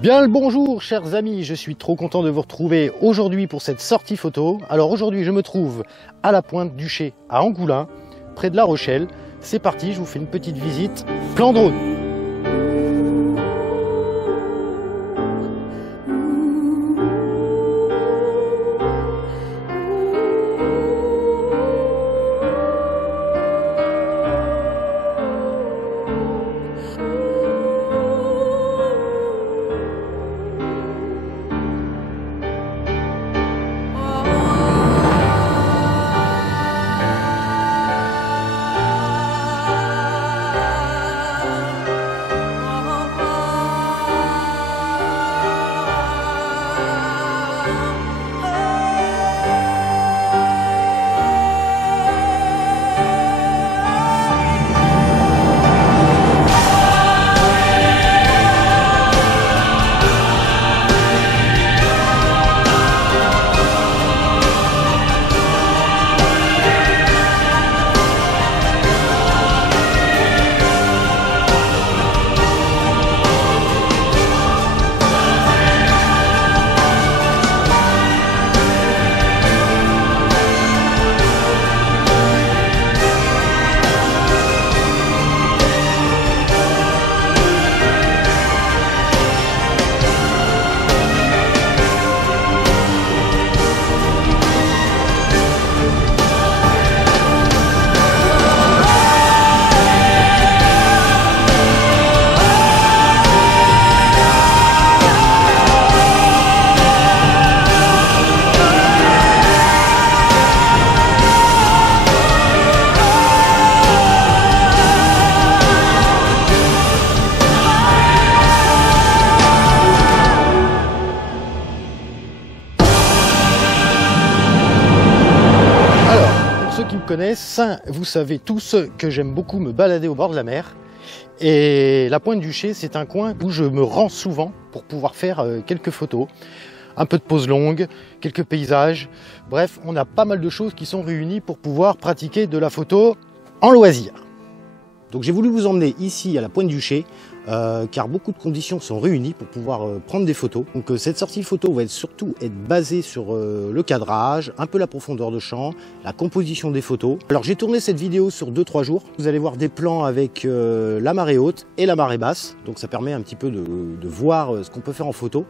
Bien le bonjour chers amis, je suis trop content de vous retrouver aujourd'hui pour cette sortie photo. Alors aujourd'hui je me trouve à la Pointe du Chet à Angoulins, près de La Rochelle. C'est parti, je vous fais une petite visite plan drone. Ceux qui me connaissent, vous savez tous que j'aime beaucoup me balader au bord de la mer. Et la Pointe du Chet, c'est un coin où je me rends souvent pour pouvoir faire quelques photos. Un peu de pause longue, quelques paysages. Bref, on a pas mal de choses qui sont réunies pour pouvoir pratiquer de la photo en loisir. Donc j'ai voulu vous emmener ici à la Pointe du Chet, car beaucoup de conditions sont réunies pour pouvoir prendre des photos. Donc cette sortie photo va surtout être basée sur le cadrage, un peu la profondeur de champ, la composition des photos. Alors j'ai tourné cette vidéo sur 2-3 jours. Vous allez voir des plans avec la marée haute et la marée basse. Donc ça permet un petit peu de voir ce qu'on peut faire en photo.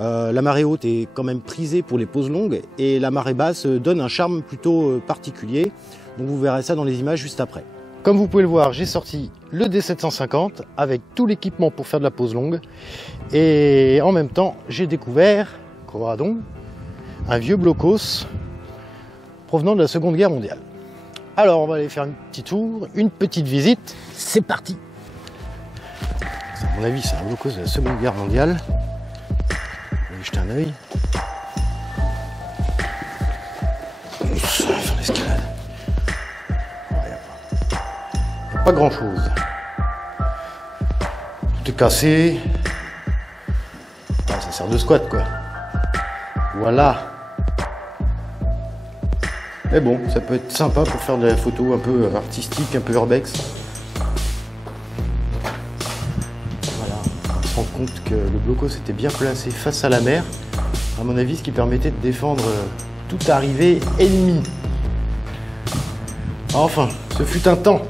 La marée haute est quand même prisée pour les poses longues et la marée basse donne un charme plutôt particulier. Donc vous verrez ça dans les images juste après. Comme vous pouvez le voir, j'ai sorti le D750 avec tout l'équipement pour faire de la pose longue. Et en même temps, j'ai découvert, Coradon, un vieux blocos provenant de la Seconde Guerre mondiale. Alors, on va aller faire un petit tour, une petite visite. C'est parti! À mon avis, c'est un blocos de la Seconde Guerre mondiale. On va jeter un œil. Ça va faire l'escalade. Pas grand chose. Tout est cassé. Ah, ça sert de squat quoi. Voilà. Mais bon, ça peut être sympa pour faire de la photo un peu artistique, un peu urbex. Voilà. On se rend compte que le blocos était bien placé face à la mer. À mon avis, ce qui permettait de défendre toute arrivée ennemie. Enfin, ce fut un temps.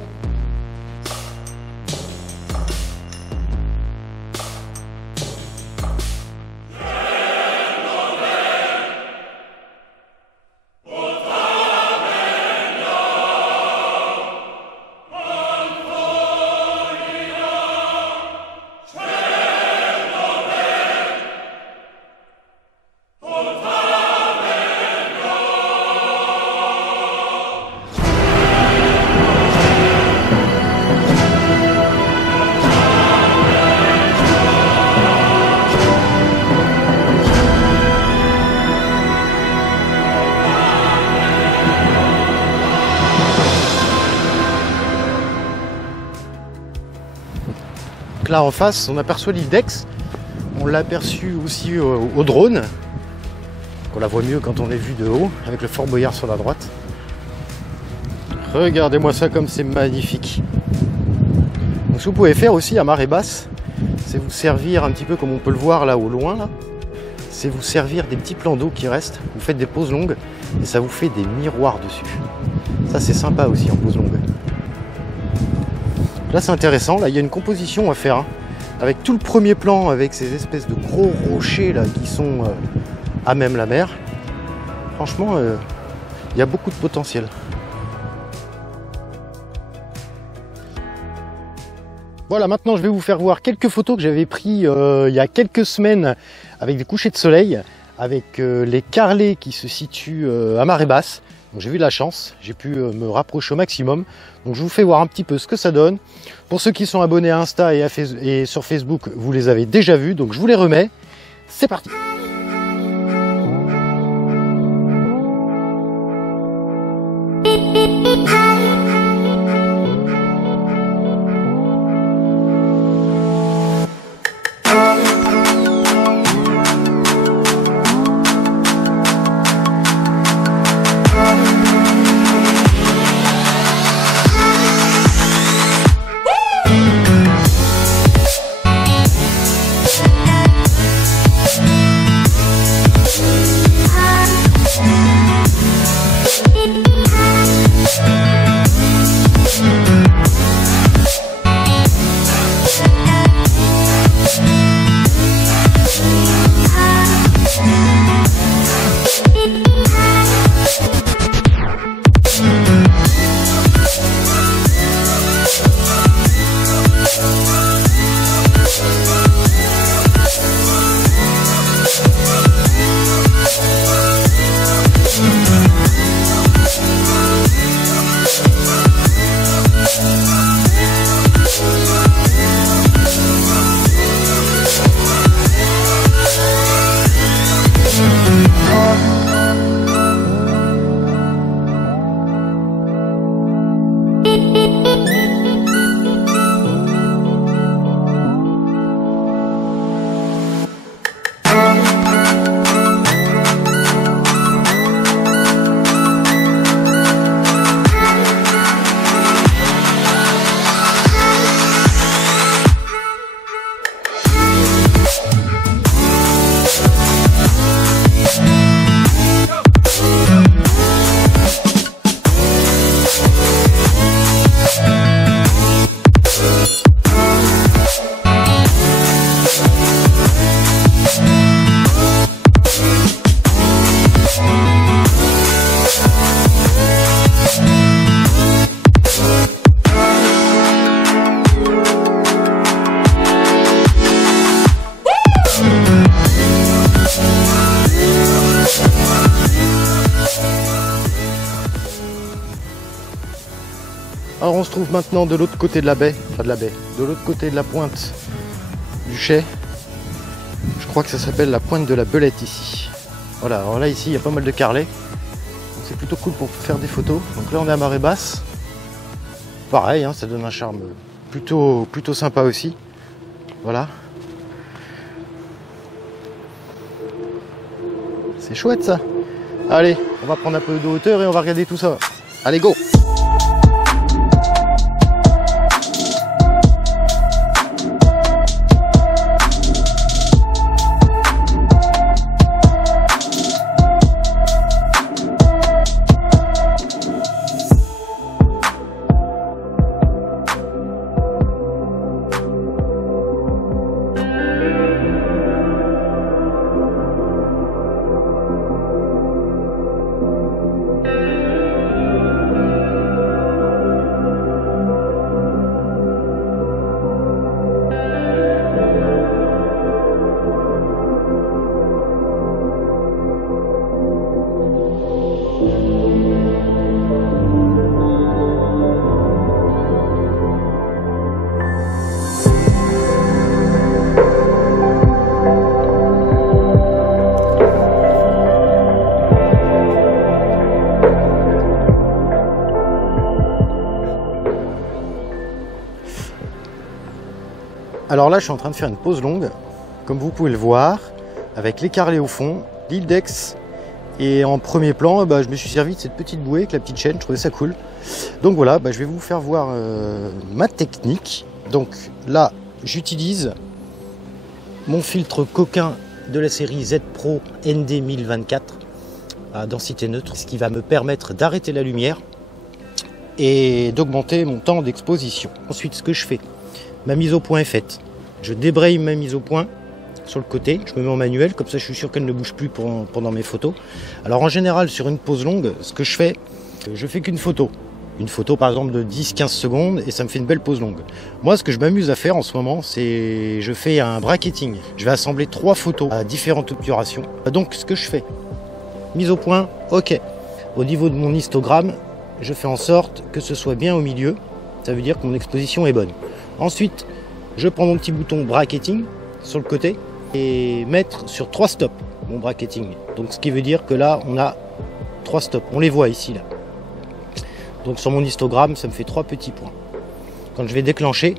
Là en face, on aperçoit l'île d'Aix. On l'a aperçu aussi au drone. On la voit mieux quand on est vu de haut, avec le Fort Boyard sur la droite. Regardez-moi ça comme c'est magnifique. Donc ce que vous pouvez faire aussi à marée basse, c'est vous servir un petit peu comme on peut le voir là au loin, là. C'est vous servir des petits plans d'eau qui restent. Vous faites des poses longues et ça vous fait des miroirs dessus. Ça c'est sympa aussi en pose longue. Là c'est intéressant, là il y a une composition à faire, hein, avec tout le premier plan, avec ces espèces de gros rochers là qui sont à même la mer. Franchement, il y a beaucoup de potentiel. Voilà, maintenant je vais vous faire voir quelques photos que j'avais prises il y a quelques semaines avec des couchers de soleil, avec les carrelets qui se situent à marée basse. Donc j'ai eu de la chance, j'ai pu me rapprocher au maximum. Donc je vous fais voir un petit peu ce que ça donne. Pour ceux qui sont abonnés à Insta et sur Facebook, vous les avez déjà vus, donc je vous les remets. C'est parti! Alors on se trouve maintenant de l'autre côté de la baie, de l'autre côté de la pointe du Chay. Je crois que ça s'appelle la pointe de la Belette ici. Voilà, alors là ici il y a pas mal de carrelets. C'est plutôt cool pour faire des photos. Donc là on est à marée basse. Pareil, hein, ça donne un charme plutôt sympa aussi. Voilà. C'est chouette ça. Allez, on va prendre un peu de hauteur et on va regarder tout ça. Allez, go! Alors là, je suis en train de faire une pause longue, comme vous pouvez le voir, avec les carrelets au fond, l'île d'Aix. Et en premier plan, je me suis servi de cette petite bouée avec la petite chaîne, je trouvais ça cool. Donc voilà, je vais vous faire voir ma technique. Donc là, j'utilise mon filtre coquin de la série Z Pro ND 1024 à densité neutre, ce qui va me permettre d'arrêter la lumière et d'augmenter mon temps d'exposition. Ensuite, ce que je fais, ma mise au point est faite. Je débraye ma mise au point sur le côté, je me mets en manuel, comme ça je suis sûr qu'elle ne bouge plus pendant mes photos. Alors en général, sur une pause longue, ce que je fais qu'une photo. Une photo par exemple de 10-15 secondes et ça me fait une belle pause longue. Moi, ce que je m'amuse à faire en ce moment, c'est je fais un bracketing. Je vais assembler 3 photos à différentes obturations. Donc ce que je fais, mise au point, ok. Au niveau de mon histogramme, je fais en sorte que ce soit bien au milieu. Ça veut dire que mon exposition est bonne. Ensuite, je prends mon petit bouton bracketing sur le côté et mettre sur 3 stops mon bracketing. Donc ce qui veut dire que là, on a 3 stops. On les voit ici, là. Donc sur mon histogramme, ça me fait 3 petits points. Quand je vais déclencher,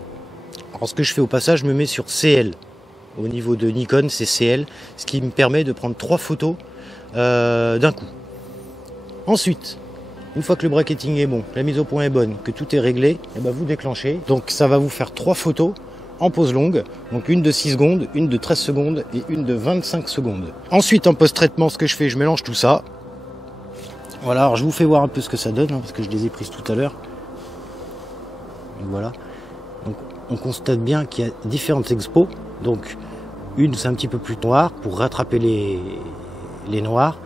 alors ce que je fais au passage, je me mets sur CL. Au niveau de Nikon, c'est CL, ce qui me permet de prendre 3 photos d'un coup. Ensuite, une fois que le bracketing est bon, la mise au point est bonne, que tout est réglé, et ben vous déclenchez. Donc ça va vous faire 3 photos en pause longue, donc une de 6 secondes, une de 13 secondes et une de 25 secondes. Ensuite, en post-traitement, ce que je fais, je mélange tout ça. Voilà, alors je vous fais voir un peu ce que ça donne, hein, parce que je les ai prises tout à l'heure. Voilà. Donc on constate bien qu'il y a différentes expos. Donc une c'est un petit peu plus noir pour rattraper les noirs.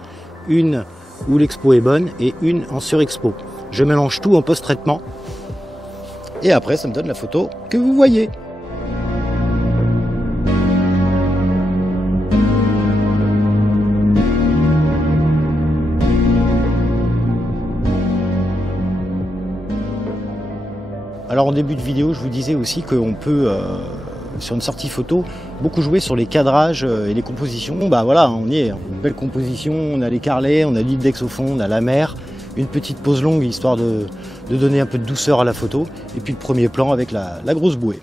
Une où l'expo est bonne et une en surexpo. Je mélange tout en post-traitement. Et après ça me donne la photo que vous voyez. Alors en début de vidéo, je vous disais aussi qu'on peut, sur une sortie photo, beaucoup jouer sur les cadrages et les compositions. Bon, bah voilà, on y est, une belle composition, on a les carrelets, on a l'île d'Aix au fond, on a la mer, une petite pause longue histoire de donner un peu de douceur à la photo, et puis le premier plan avec la grosse bouée.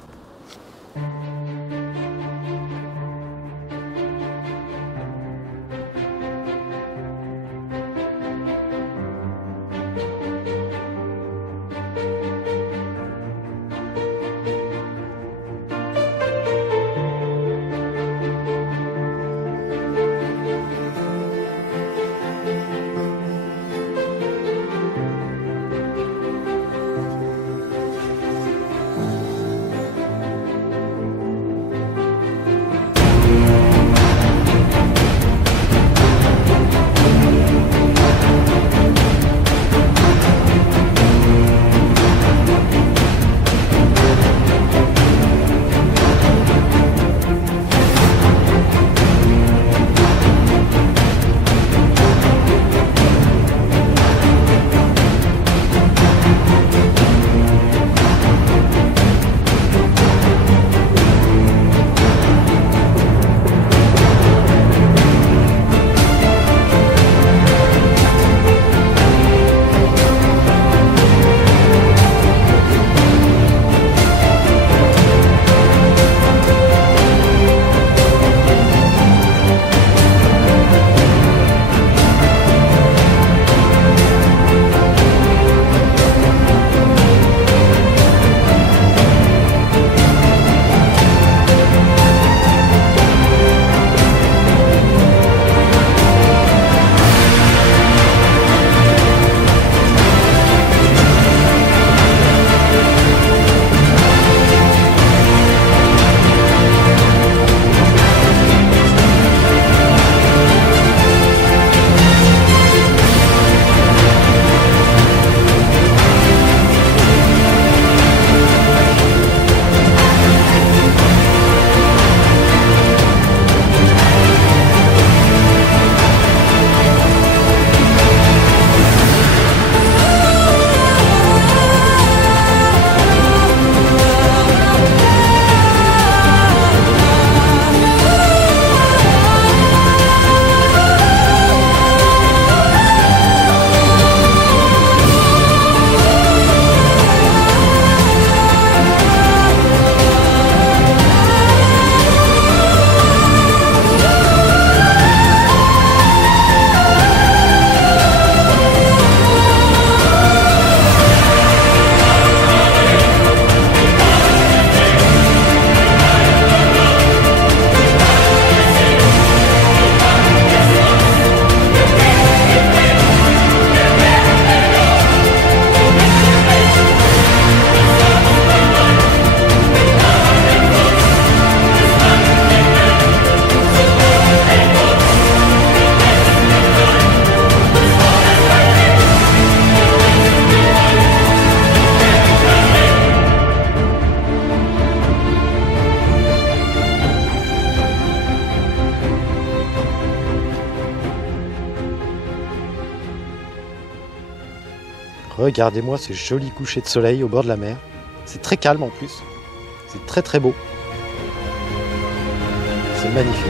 Regardez-moi ce joli coucher de soleil au bord de la mer. C'est très calme en plus. C'est très très beau. C'est magnifique.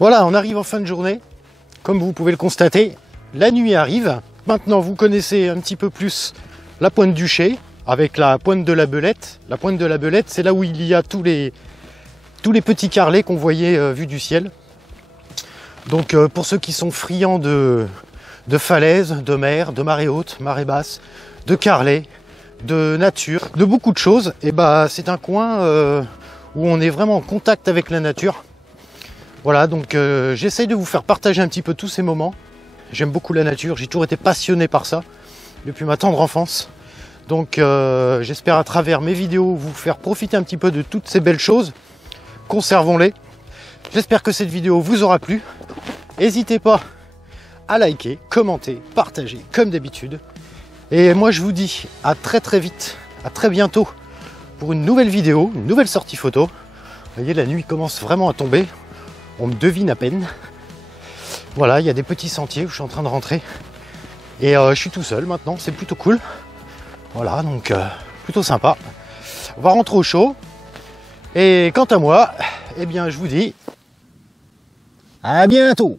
Voilà, on arrive en fin de journée. Comme vous pouvez le constater, la nuit arrive. Maintenant, vous connaissez un petit peu plus la pointe du Chet avec la pointe de la Belette. La pointe de la Belette, c'est là où il y a tous les petits carrelets qu'on voyait vus du ciel. Donc pour ceux qui sont friands de falaises, de mer, de marée haute, marée basse, de carrelets, de nature, de beaucoup de choses, et bah c'est un coin où on est vraiment en contact avec la nature. Voilà, donc j'essaye de vous faire partager un petit peu tous ces moments. J'aime beaucoup la nature, j'ai toujours été passionné par ça depuis ma tendre enfance. Donc j'espère à travers mes vidéos vous faire profiter un petit peu de toutes ces belles choses. Conservons-les. J'espère que cette vidéo vous aura plu. N'hésitez pas à liker, commenter, partager comme d'habitude. Et moi je vous dis à très très vite, à très bientôt pour une nouvelle vidéo, une nouvelle sortie photo. Vous voyez, la nuit commence vraiment à tomber. On me devine à peine. Voilà, il y a des petits sentiers où je suis en train de rentrer. Et je suis tout seul maintenant, c'est plutôt cool. Voilà, donc plutôt sympa. On va rentrer au chaud. Et quant à moi, eh bien je vous dis à bientôt.